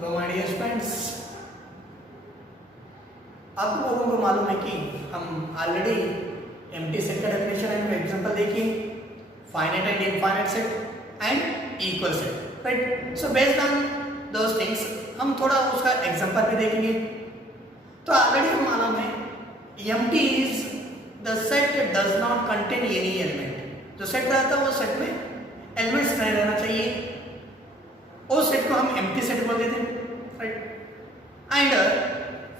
Hello my dear friends, आप लोगों को मालूम है कि हम ऑलरेडी एम्प्टी सेट का डेफिनेशन एंड एग्जांपल देखिए, finite and infinite set and equal set, right. So based on those things हम थोड़ा उसका एग्जांपल भी देखेंगे। तो ऑलरेडी हम मालूम है empty is the set does not contain any element. जो सेट रहता है वो सेट में एलिमेंट्स नहीं रहना चाहिए, उस सेट को हम एम्प्टी सेट बोल देते हैं, राइट। एंड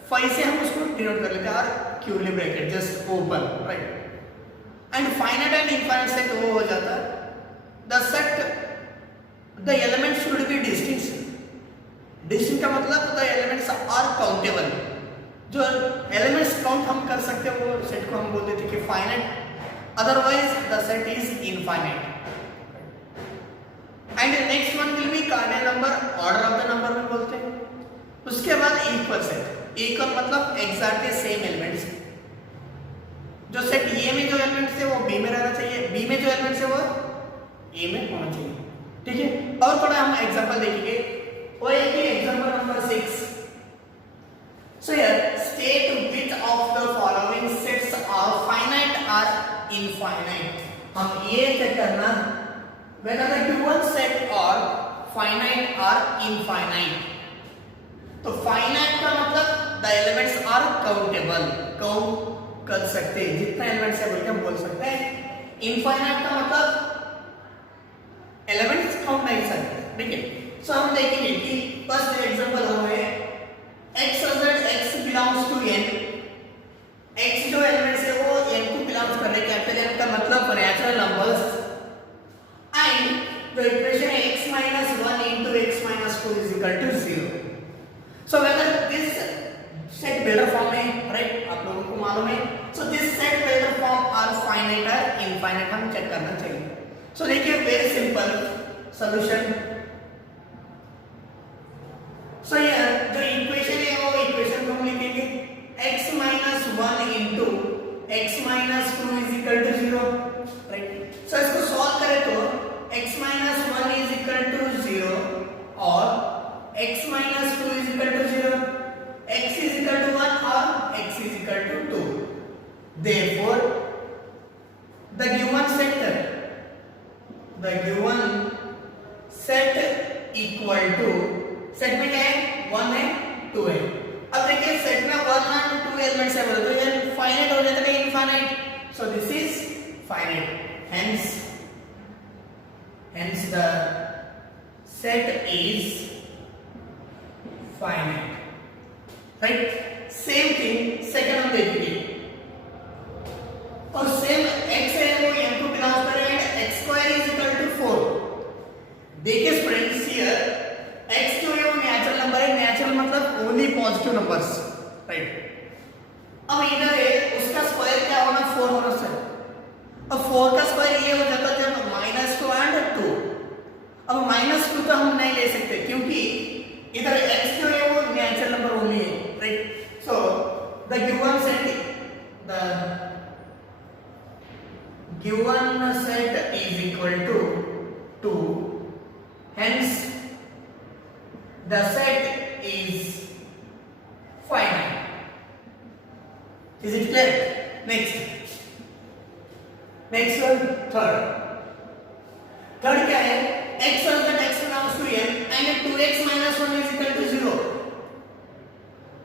फाइ से हम उसको डिनोट कर लेते हैं, और curly bracket just open, right. And finite and infinite set वो हो जाता है the set the elements should be distinct. Distinct का मतलब द एलिमेंट्स आर काउंटेबल। जो एलिमेंट्स काउंट हम कर सकते हैं वो सेट को हम बोल देते हैं कि finite, otherwise the set is infinite. And next one will be cardinal number, order of the number में बोलते हैं। उसके बाद इक्वल सेट। इक्वल मतलब एग्जैक्टली सेम एलिमेंट्स। जो सेट ए में जो एलिमेंट्स है वो बी में रहना चाहिए, बी में जो एलिमेंट्स है वो ए में होना चाहिए, ठीक है। और थोड़ा हम एग्जांपल देखेंगे, वो है कि example number 6। So here state which of the following sets are finite or infinite. हम ये चेक करना whether the given set are finite or infinite। तो finite का मतलब the elements are countable, count कर सकते हैं, जितना एलिमेंट्स है बोल के हम बोल सकते हैं। infinite का मतलब एलिमेंट्स काउंट नहीं सकते, ठीक है। सो हम देखेंगे कि फर्स्ट एग्जांपल हमें x x belongs to n। x जो एलिमेंट्स है वो n को बिलोंग्स कर रहे हैं, कैपिटल n का मतलब natural numbers. And the equation x minus 1 into x minus 2 is equal to 0. So whether this set builder form है, right, आप लोगों को मालूम है। So this set builder form are finite or infinite हम चेक करना चाहिए। So देखिए very simple solution। So ये जो equation है वो equation को हम लिखेंगे x minus 1 into x minus 2 is equal to 0, right। So इसको सॉल्व करें तो x minus 1 is equal to 0 और x minus 2 is equal to 0, x is equal to 1 और x is equal to 2। Therefore the given set equal to, set में क्या है 1 है 2 है। अब देखिए सेट में 1 और 2 एलिमेंट्स है बोले तो ये फाइनाइट हो जाता है infinite. So this is finite, hence the set is finite, right। same thing second हम देखेंगे, और सेम x है वो n को बिलोंग कर रहा है, x square is equal to 4। देखिए फ्रेंड्स हियर x जो है वो नेचुरल नंबर है, नेचुरल मतलब ओनली पॉजिटिव नंबर्स, राइट। अब इधर है उसका स्क्वायर क्या होना 4 होना सर। अब 4 का स्क्वायर ये हो जाता है जब -2 एंड 2। अब -2 तो हम नहीं ले सकते क्योंकि इधर x जो है वो नेचुरल नंबर ओनली है, right. So the given set is equal to 2, hence the set is finite। is it clear? next one third क्या है, x belongs to n and 2x minus 1 is equal to 0।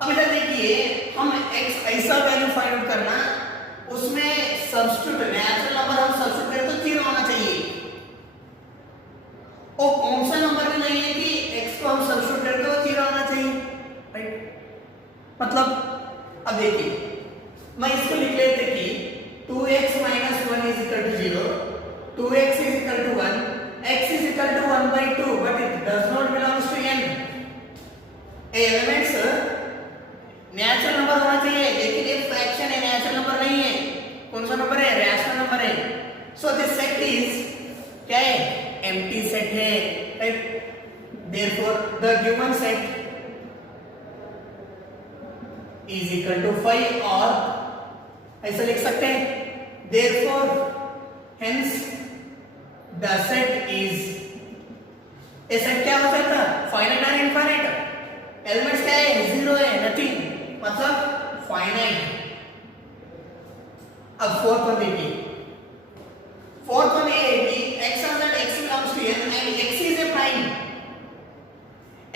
अब इधर देखिए हम x ऐसा value find out करना, उसमें substitute natural number हम सब्स्टिट्यूट करें तो 0 होना चाहिए। और कौन सा नंबर भी नहीं है कि x को हम सब्स्टिट्यूट करें तो 0 होना चाहिए, राइट। मतलब अब देखिए मैं इसको लिख लेते कि 2x minus 1 is equal to 0, 2x is equal to 1, x is equal to 1 by 2, but it does not belongs to n। Elements natural number होना चाहिए, लेकिन एक फ्रैक्शन है, नेचुरल नंबर नहीं है। कौन सा नंबर है, रैशनल नंबर है। सो दिस सेट इज क्या है, एम्प्टी सेट है, right. Therefore the given set is equal to 5, और ऐसा लिख सकते हैं therefore hence the set is, a set क्या हो सकता है, फाइनाइट और इनफाइनाइट। मतलब फाइनाइट। अब फोर्थ वन देखिए, फोर्थ वन ये है कि x such that x belongs to n and x is a prime।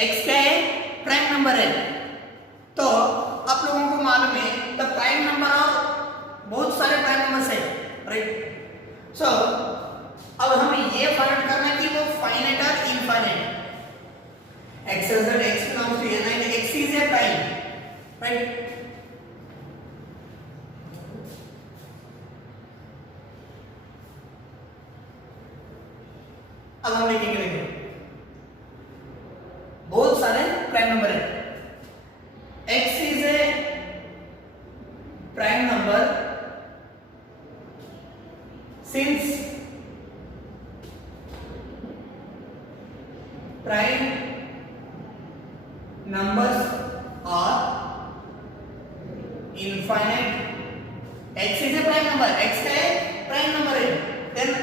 x क्या है? प्राइम नंबर है। तो आप लोगों को मालूम है द प्राइम नंबर और बहुत सारे प्राइम नंबर्स है, राइट। सो अब हमें ये फाइंड आउट करना है कि वो फाइनाइट और infinite. x such that x belongs to n and x is a prime, right. अब हम लिखेंगे, बहुत सारे प्राइम नंबर है। x is a prime number since prime numbers are infinite। x is a prime number, x का है prime number है, then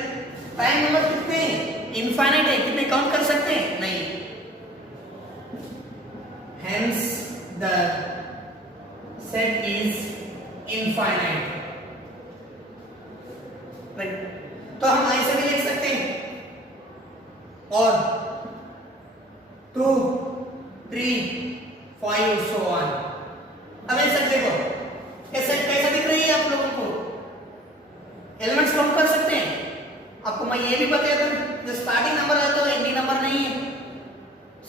prime number कितने हैं? इनफाइनाइट है, कितने काउंट कर सकते हैं? नहीं। Hence the set is infinite, right? तो हम ऐसे भी लिख सकते हैं, और 2, 3, 5 so on। अब ये सेट देखो, ये सेट कैसा दिख रही है आप लोगों को? एलिमेंट्स काउंट कर सकते हैं। आपको मैं ये भी बताया था, जो स्टार्टिंग नंबर है तो एंडिंग नंबर नहीं है।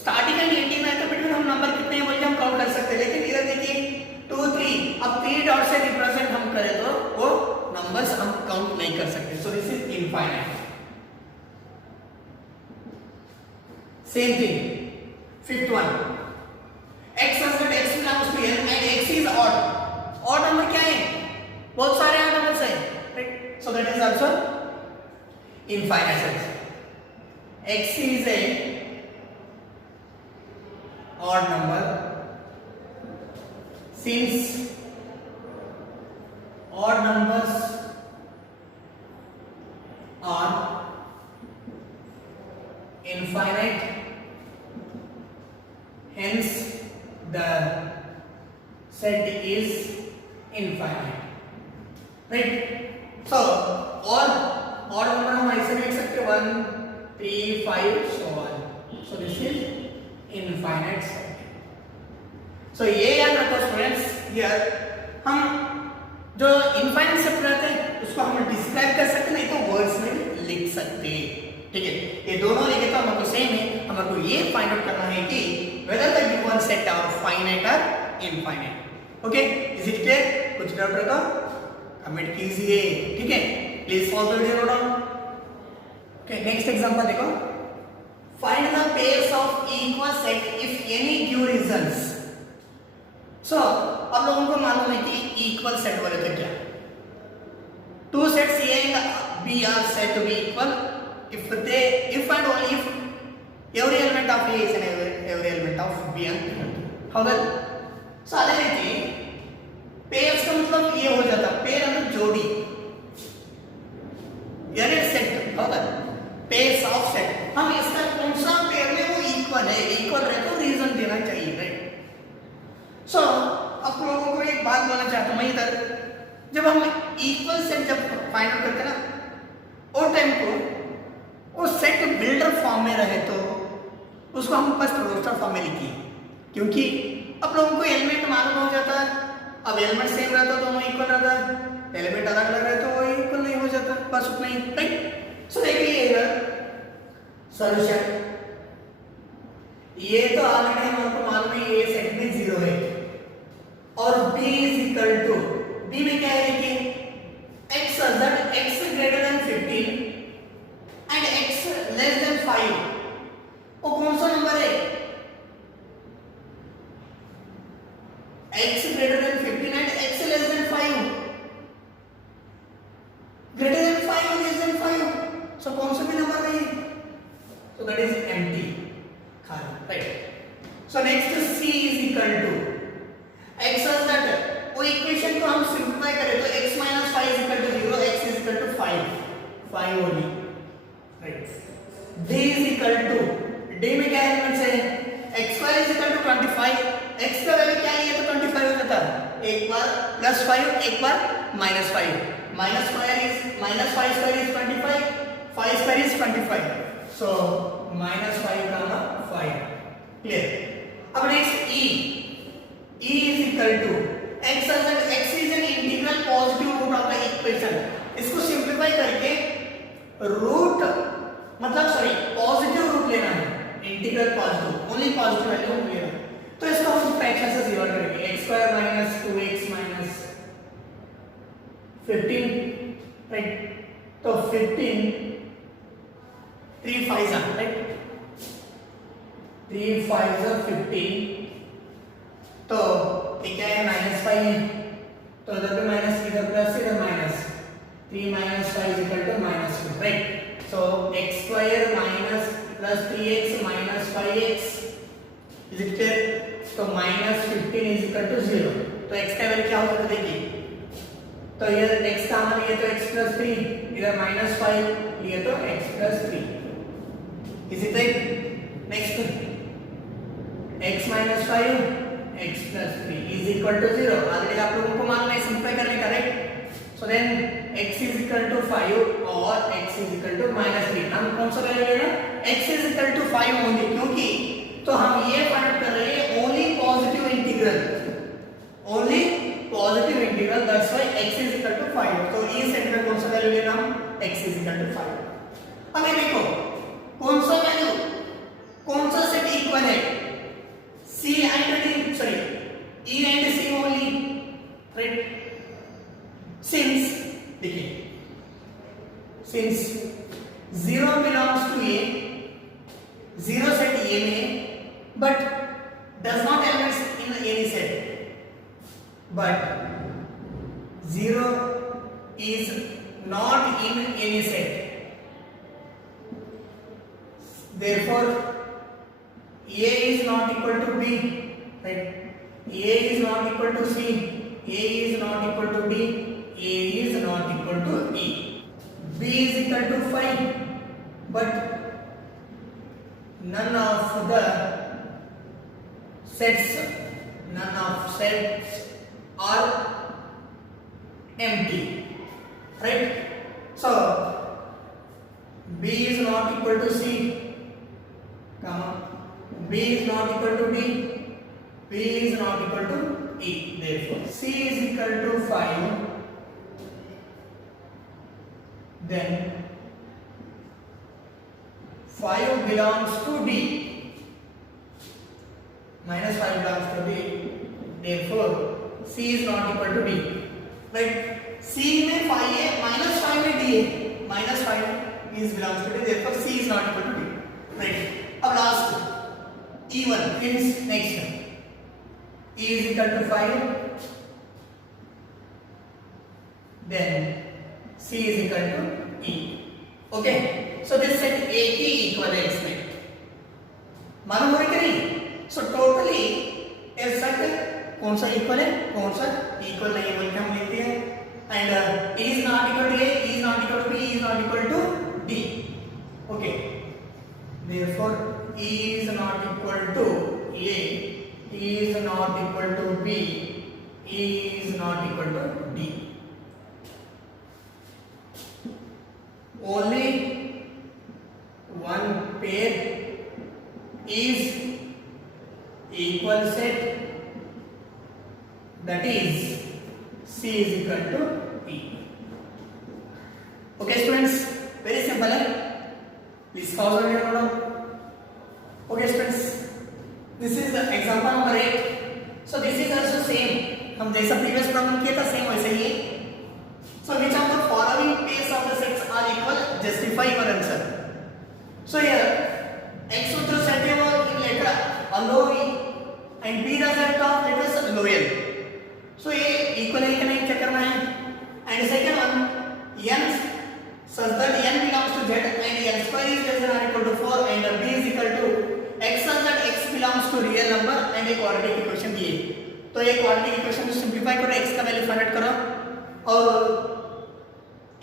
स्टार्टिंग एंड एंडिंग है तो बिटवीन हम नंबर कितने हैं बोल के हम काउंट कर सकते हैं। लेकिन इधर देखिए 2, 3, अब 3 डॉट से रिप्रेजेंट हम करें तो वो नंबर्स हम काउंट नहीं कर सकते। So this is infinite. Same thing, fifth one, x such that x belongs to n and x is odd। Odd number क्या है? बहुत सारे ऑड नंबर्स हैं, राइट। सो that is also infinite set। x is a odd number since odd numbers are infinite, hence the set is infinite, right। so और नंबर हम ऐसे लिख सकते हैं 1, 3, 5 so on। so this is infinite set। so ये याद रखो स्टूडेंट्स, हियर हम जो इनफाइनाइट सेट रहते हैं उसको हम डिस्क्राइब कर सकते, नहीं तो वर्ड्स में लिख सकते, ठीक है। ये दोनों लिखे तो हमको सेम है। हमको ये फाइंड आउट करना है कि whether the given set are finite or infinite। Okay, is it clear? कुछ डाउट रहे तो कमेंट कीजिए, ठीक है। Please follow the video down. Okay, next example देखो, find the pairs of equal set if any give reasons. So अब लोगों को मालूम है कि इक्वल सेट बोले तो क्या, two sets A and B are said to be equal if and only if every element of A is and every element of B and हौदा। सो अದೇ ರೀತಿ पेयर्स का मतलब ये हो जाता, पेयर मतलब जोड़ी, यानी सेट हौदा, पेयर्स ऑफ सेट। हम इसका कौन सा पेयर में वो इक्वल है, इक्वल रहे तो रीजन देना चाहिए, राइट। सो आप लोगों को एक बात बोलना चाहता हूं मैं इधर, जब हम इक्वल सेट जब फाइंड आउट करते हैं ना, उस टाइम को वो सेट बिल्डर फॉर्म में रहे तो उसको हम फर्स्ट रोस्टर फॉर्म में लिखिए, क्योंकि अब लोगों को एलिमेंट मालूम हो जाता है। अब एलिमेंट सेम रहता तो दोनों इक्वल रहता, एलिमेंट अलग अलग रहे तो वो इक्वल नहीं हो जाता, बस उतना ही, राइट। सो देखिए इधर सॉल्यूशन, ये तो ऑलरेडी हमको मालूम है, ये सेट में 0 है और b is equal to, b में क्या है देखिए, x that x greater than 15 and x less than 5। वो कौन सा नंबर है? x greater than 15 and x less than 5, greater than 5 और लेस देन 5, सो कौन सा भी नंबर नहीं, सो दैट इज एम्प्टी, खाली, right. So next c is equal to x such that वो इक्वेशन को हम सिंपलीफाई करें तो x - 5 is equal to 0, x is equal to 5 only, right. d is equal to, d में क्या elements है, x² is equal to 25, x का value क्या है, ये तो 25 हो जाता है, एक बार +5, एक बार -5. -5 is 25, 5 square is 25. So -5, 5. Clear? अब next E. E is equal to x is an integral positive root of the equation. इसको सिंप्लीफाई करके रूट मतलब सॉरी पॉजिटिव रूट लेना है. Integral positive, only positive value लेना है. तो इसको हम फ्रैक्शन से डिवाइड करेंगे. x² - 2x - 15, राइट. तो 15 3 5 राइट. 3 5 15. तो ये क्या है -5 है. तो इधर पे माइनस, इधर प्लस, इधर माइनस. 3 - 5 -2, राइट. So x² - +3x - 5x is it clear? तो -15 is equal to 0. तो x का वैल्यू क्या हो सकता है देखिए. तो ये x का मान ये तो x + 3, इधर -5, ये तो x + 3. is it right? Next x - 5 x + 3 is equal to 0. ऑलरेडी आप लोगों को मालूम है सिंपल करने का, right. So then x is equal to 5 और x is equal to -3. हम कौन सा वैल्यू लेना? x is equal to 5 ओनली, क्योंकि तो हम ये फाइंड कर रहे हैं only positive integral. Only positive integral, that's why x is equal to 5. तो इस सेट में कौन सा वैल्यू लेना हम? x is equal to 5. अब ये देखो कौन सा वैल्यू, कौन सा सेट इक्वल है? C and D, sorry, E and C only, right? Since देखिए, since 0 belongs to A, 0 set A में, but does not elements in any set, but 0 is not in any set. Therefore, A is not equal to B, right? A is not equal to C, A is not equal to D, A is not equal to E. B is equal to 5, but none of sets are empty, right? So B is not equal to C, comma, B is not equal to D, B is not equal to E. Therefore C is equal to 5. Then 5 belongs to D, -5 belongs to D. Therefore C is not equal to D, right? C में 5 है, -5 में D है, -5 is belongs to D. Therefore C is not equal to D, right? अब last E1 means next one. E is equal to 5. Then C is equal to E. Okay, so this set A की equivalence में मालूम हो रही कि नहीं? So totally a set कौन सा इक्वल है, कौन सा इक्वल नहीं है बोल के हम लिखते हैं. And E is not equal to A, E is not equal to B, E is not equal to D. Okay, therefore E is not equal to A, E is not equal to B, E is not equal to D. Only one pair is equal set, that is C is equal to E. Okay students, very simple है. Please follow me now. Okay students, this is the example number 8. So this is also same, हम जैसा previous problem किया था same वैसे ही है. So which of the following pairs of the sets are equal? Justify your answer. So here x with the set in letter low E and B the set of letters low L. So ये equal है कि नहीं चेक करना है. And second one, n such that n belongs to Z and n square is less than or equal to 4 and B is equal to x such that x belongs to real number and a quadratic equation दिए. तो ये quadratic equation को simplify करो, x का value find out करो और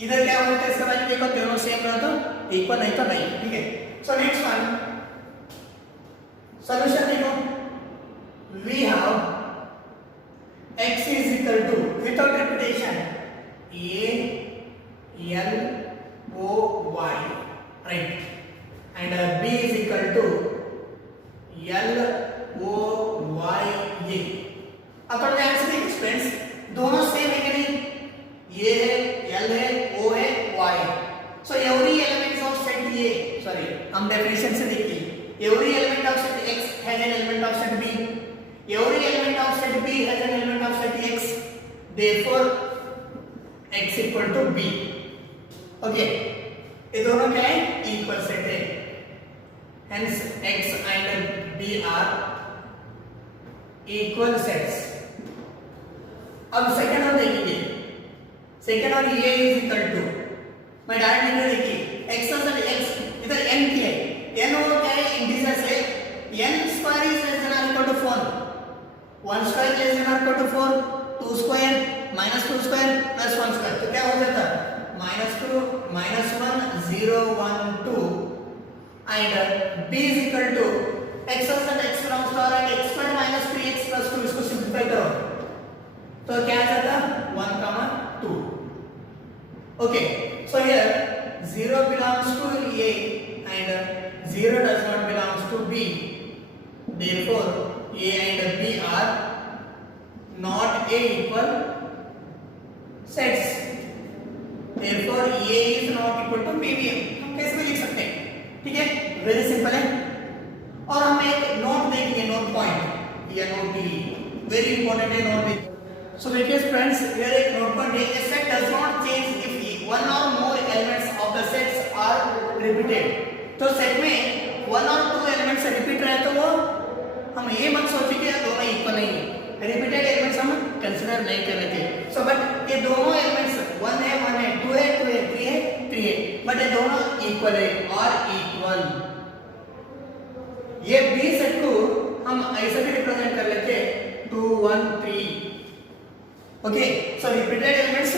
इधर क्या होता है इसका वैल्यू देखो, दोनों सेम रहा तो इक्वल, नहीं तो नहीं. ठीक है. सो नेक्स्ट वन सॉल्यूशन देखो, we have x is equal to, without repetition, A L O Y, right, and B is equal to L O Y A. According answer देखिए फ्रेंड्स, दोनों सेम है कि नहीं, ये है, L है, O है, Y है. So every element of set A, sorry, हम definition से देखिए, every element of set X has an element of set B, every element of set B has an element of set X, therefore X equal to B. Okay, ये दोनों क्या है, equal set है, hence X and B are equal sets. अब सेकंड और देखेंगे, सेकंड और ये इज इक्वल टू, मैं डायरेक्ट लिख रहा देखिए, x और x इधर n की है, n वो क्या है, इंटीजर्स है, n square is less than और equal to 4, 1 square less than और equal to 4, 2 square minus 2 square plus 1 square, तो क्या हो जाता, -2 -1 0 1 2 and b is equal to x और x belongs to r and x square minus 3x plus 2, इसको सिंपलीफाई करो तो क्या आ जाता, 1 2. Okay, so here 0 belongs to A and 0 does not belongs to B, therefore A and B are not A equal sets, therefore A is not equal to B भी हम कैसे भी लिख सकते हैं, ठीक है, वेरी सिंपल है. और हम एक नोट देखेंगे, नोट पॉइंट या नोट डी, वेरी इंपॉर्टेंट है नोट डी. So देखिए फ्रेंड्स, here एक नोट पॉइंट है, a set does not change if one or more elements of the sets are repeated. तो सेट में one और two elements रिपीट रहे तो वो हम ये मत सोचिए कि दोनों इक्वल नहीं है, रिपीटेड एलिमेंट्स हम कंसीडर नहीं कर रहे थे. सो बट ये दोनों एलिमेंट्स 1 है 1 है, 2 है 2 है, 3 है 3 है, बट ये दोनों इक्वल है और इक्वल. ये B सेट को हम ऐसे भी रिप्रेजेंट कर लेते 2 1 3. ओके, सो रिपीटेड एलिमेंट्स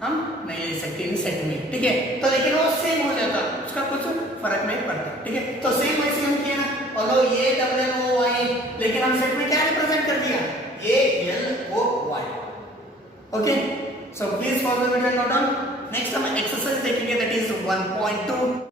हम नहीं ले सकते इन सेट में, ठीक है, तो लेकिन वो सेम हो जाता, उसका कुछ फर्क नहीं पड़ता, ठीक है. तो सेम वैसे हम किया ना, और ये WOY, लेकिन हम सेट में क्या रिप्रेजेंट कर दिया, ALOY. Okay, so please follow the video, note down. Next हम एक्सरसाइज देखेंगे, दैट इज 1.2.